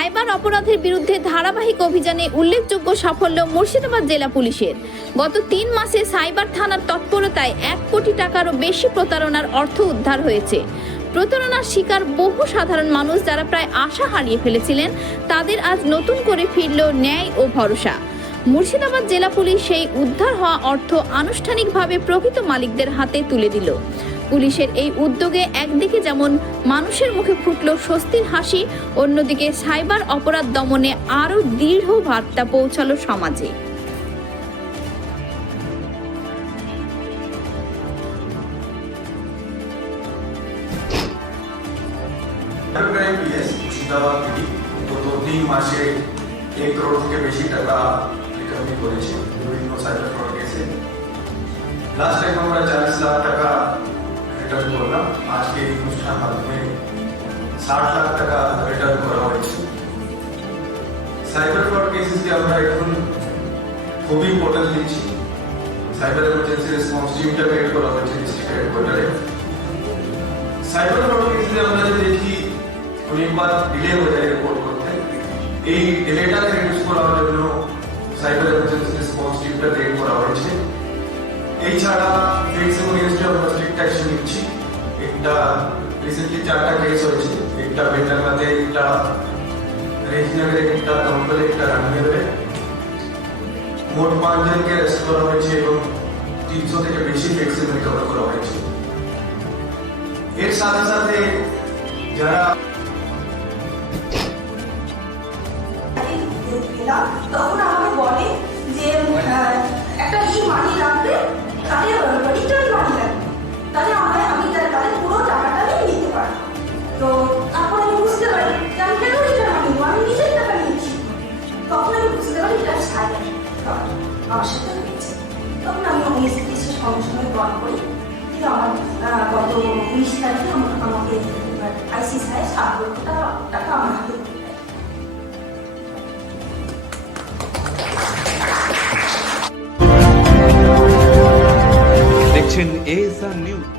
Cyber অপরাধের বিরুদ্ধে ধারাবাহিক অভিযানে উল্লেখযোগ্য সাফল্য মুর্শিদাবাদ জেলা পুলিশের। গত তিন মাসে সাইবার থানার তৎপরতায় এক কোটি টাকারও বেশি প্রতারণার অর্থ উদ্ধার হয়েছে। প্রতারণার শিকার বহু সাধারণ মানুষ যারা প্রায় আশা হারিয়ে ফেলেছিলেন, তাদের আজ নতুন করে ফিরল ন্যায় ও ভরসা। মুর্শিদাবাদ জেলা পুলিশ সেই উদ্ধার হওয়া অর্থ আনুষ্ঠানিকভাবে প্রকৃত মালিকদের হাতে তুলে দিল। পুলিশের এই উদ্যোগে একদিকে যেমন মানুষের মুখে ফুটল স্বস্তির হাসি, অন্যদিকে সাইবার অপরাধ দমনে আরও দৃঢ় বার্তা পৌঁছালো সমাজে। আমরা লাখ টাকা রিটার্ন করলাম। আজকে এই অনুষ্ঠান মাধ্যমে ষাট লাখ টাকা রিটার্ন করা হয়েছে। সাইবার ফ্রড কেসেসকে আমরা এখন খুবই ইম্পর্টেন্স দিচ্ছি সাইবার এমার্জেন্সি রেসপন্স টিমটা ক্রিয়েট করা হয়েছে ডিস্ট্রিক্ট হেডকোয়ার্টারে সাইবার ফ্রড কেসে আমরা যে দেখি, অনেকবার ডিলে হয়ে যায় রিপোর্ট করতে। এই ডিলেটাকে একটা রিসেন্টলি চারটা কেস হয়েছে। একটা বেতাঙ্গাতে একটা রেজিনগরে একটা কম্পলে একটা রানীনগরে মোট পাঁচজনকে অ্যারেস্ট করা হয়েছে এবং তিনশো থেকে বেশি ফেক্সিল রিকভার করা হয়েছে। এর সাথে সাথে যারা তখন অনেক কিছু সঙ্গে সঙ্গে করি কিন্তু আমার গত উনিশ তারিখে আমাকে আইসি সাহেব সাত লক্ষ টাকা আমার হাতে। দেখছেন এএসআর নিউজ